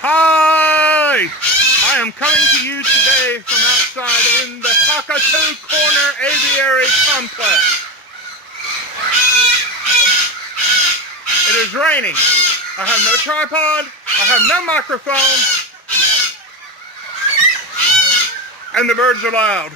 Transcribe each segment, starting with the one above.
Hi! I am coming to you today from outside in the Cockatoo Corner Aviary Complex. It is raining. I have no tripod, I have no microphone, and the birds are loud.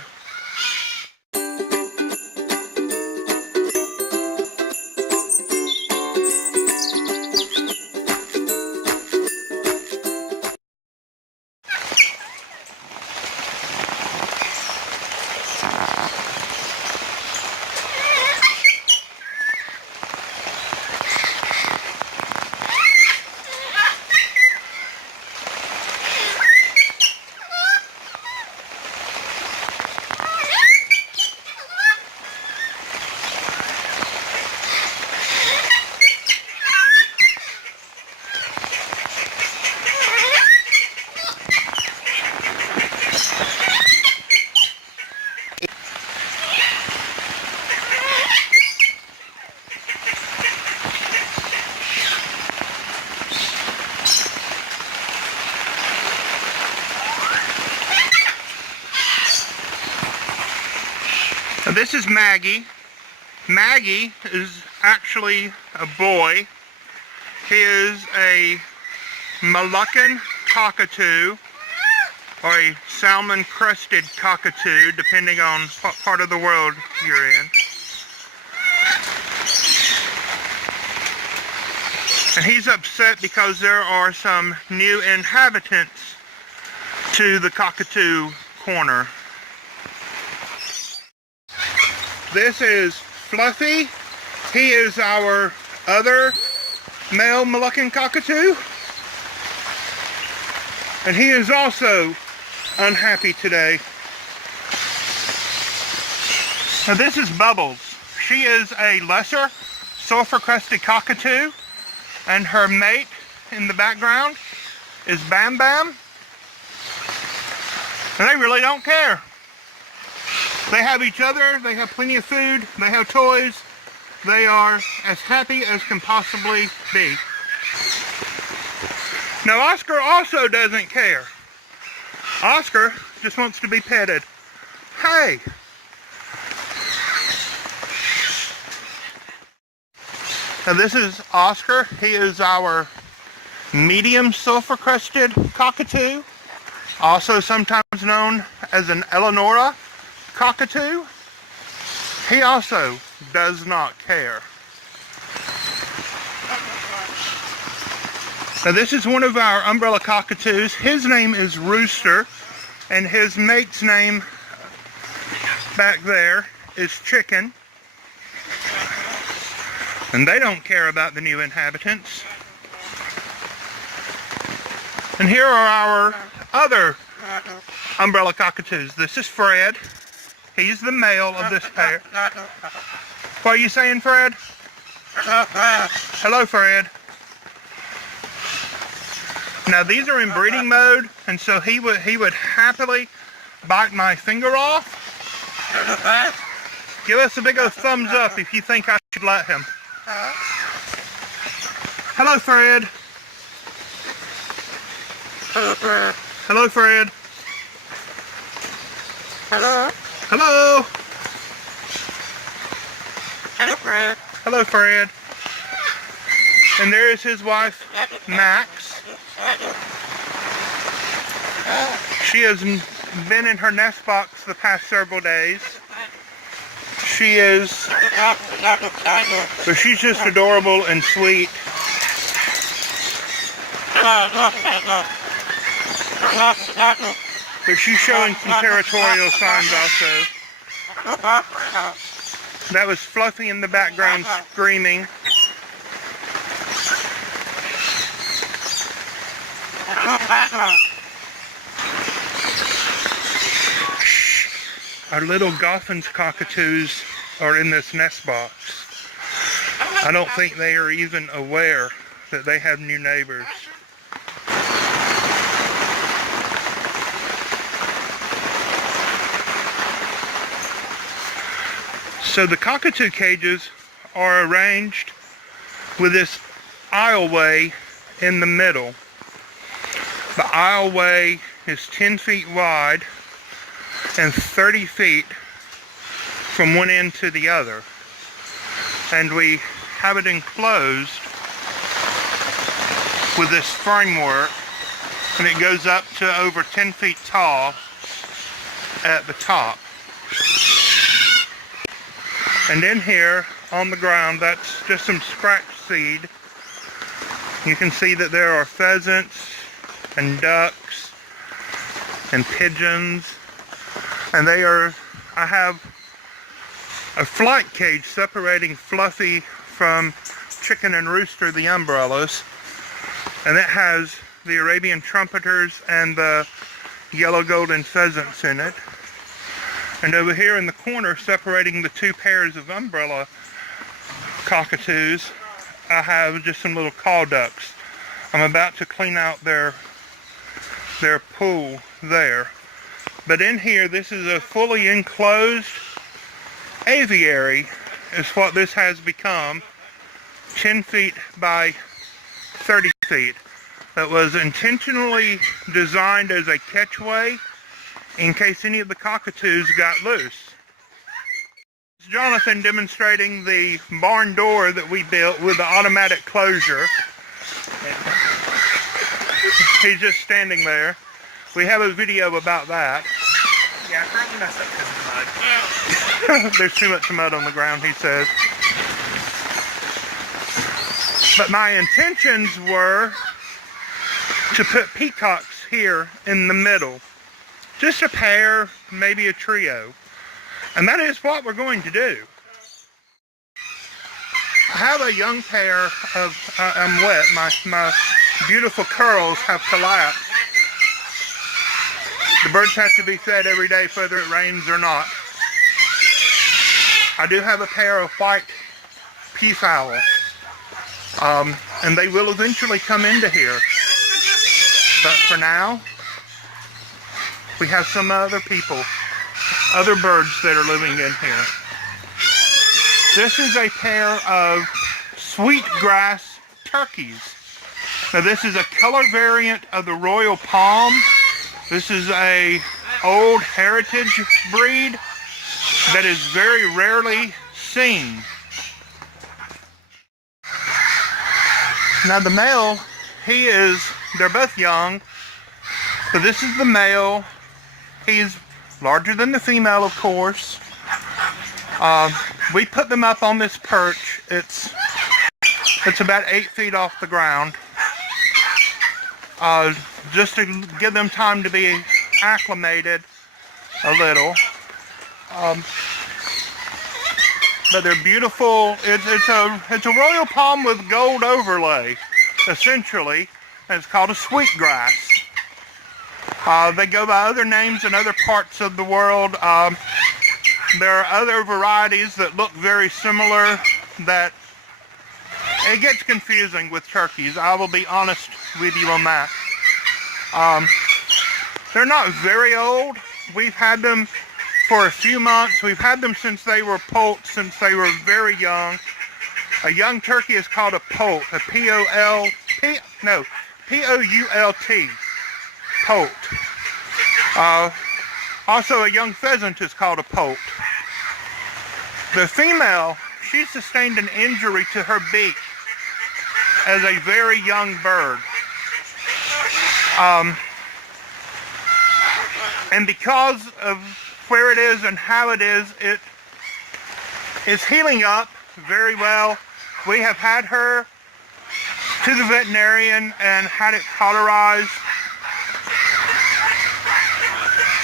Now this is Maggie. Maggie is actually a boy. He is a Moluccan cockatoo, or a salmon-crested cockatoo, depending on what part of the world you're in. And he's upset because there are some new inhabitants to the Cockatoo Corner. This is Fluffy. He is our other male Moluccan cockatoo. And he is also unhappy today. Now this is Bubbles. She is a lesser sulfur-crested cockatoo, and her mate in the background is Bam Bam. And they really don't care. They have each other, they have plenty of food, they have toys. They are as happy as can possibly be. Now Oscar also doesn't care. Oscar just wants to be petted. Hey! Now this is Oscar. He is our medium sulfur-crested cockatoo, also sometimes known as an Eleonora cockatoo. He also does not care. Now this is one of our umbrella cockatoos. His name is Rooster, and his mate's name back there is Chicken. And they don't care about the new inhabitants. And here are our other umbrella cockatoos. This is Fred. He's the male of this pair. What are you saying, Fred? Hello, Fred. Now these are in breeding mode, and so he would happily bite my finger off. Give us a big old thumbs up if you think I should let him. Hello, Fred. Hello, Fred. Hello. Hello. Hello, Fred. Hello, Fred. And there is his wife, Max. She has been in her nest box the past several days. But she's just adorable and sweet. But she's showing some territorial signs also. That was Fluffy in the background screaming. Our little Goffin's cockatoos are in this nest box. I don't think they are even aware that they have new neighbors. So the cockatoo cages are arranged with this aisleway in the middle. The aisleway is 10 feet wide and 30 feet from one end to the other. And we have it enclosed with this framework, and it goes up to over 10 feet tall at the top. And in here on the ground, that's just some scratch seed. You can see that there are pheasants and ducks and pigeons, and I have a flight cage separating Fluffy from Chicken and Rooster, the umbrellas, and it has the Arabian trumpeters and the yellow golden pheasants in it. And over here in the corner, separating the two pairs of umbrella cockatoos, I have just some little call ducks. I'm about to clean out their pool there. But in here, this is a fully enclosed aviary, is what this has become. 10 feet by 30 feet. That was intentionally designed as a catchway in case any of the cockatoos got loose. It's Jonathan demonstrating the barn door that we built with the automatic closure. He's just standing there. We have a video about that. Yeah, I currently messed up because of the mud. There's too much mud on the ground, he says. But my intentions were to put peacocks here in the middle. Just a pair, maybe a trio. And that is what we're going to do. I have a young pair of, I'm wet, my beautiful curls have collapsed. The birds have to be fed every day whether it rains or not. I do have a pair of white peafowl. And they will eventually come into here. But for now, we have some other people, other birds that are living in here. This is a pair of sweetgrass turkeys. Now this is a color variant of the royal palm. This is a old heritage breed that is very rarely seen. Now the male, they're both young. So this is the male. He's larger than the female, of course. We put them up on this perch. It's about 8 feet off the ground. Just to give them time to be acclimated a little. But they're beautiful. It's a royal palm with gold overlay, essentially. And it's called a sweetgrass. They go by other names in other parts of the world. There are other varieties that look very similar that it gets confusing with turkeys. I will be honest with you on that. They're not very old. We've had them for a few months. We've had them since they were poults, since they were very young. A young turkey is called a poult, a P-O-U-L-T, poult. Also, a young pheasant is called a poult. The female, she sustained an injury to her beak as a very young bird. And because of where it is and how it is healing up very well. We have had her to the veterinarian and had it cauterized.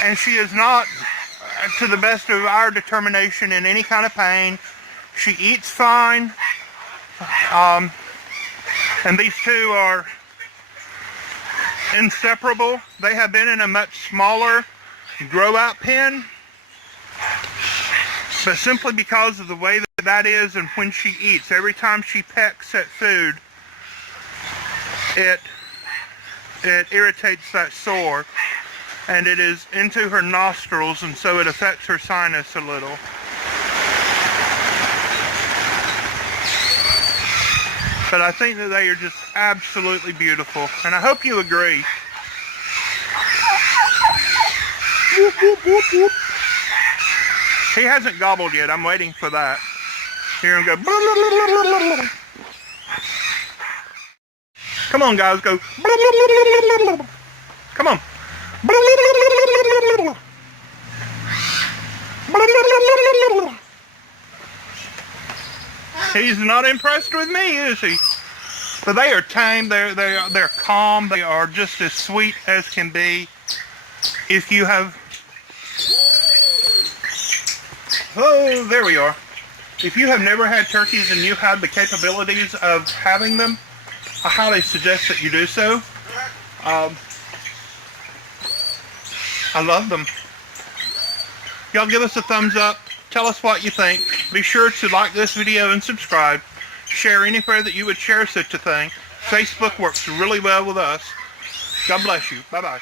And she is not, to the best of our determination, in any kind of pain. She eats fine. And these two are inseparable. They have been in a much smaller grow-out pen, but simply because of the way that is and when she eats. Every time she pecks at food, it irritates that sore, and it is into her nostrils, and so it affects her sinus a little. But I think that they are just absolutely beautiful, and I hope you agree. Whoop, whoop, whoop, whoop. He hasn't gobbled yet. I'm waiting for that. Hear him go. Come on, guys, go. Come on. He's not impressed with me, is he? But they are tame. They're calm. They are just as sweet as can be. If you have, oh, there we are. If you have never had turkeys and you have the capabilities of having them, I highly suggest that you do so. I love them. Y'all give us a thumbs up. Tell us what you think. Be sure to like this video and subscribe. Share anywhere that you would share such a thing. Facebook works really well with us. God bless you. Bye-bye.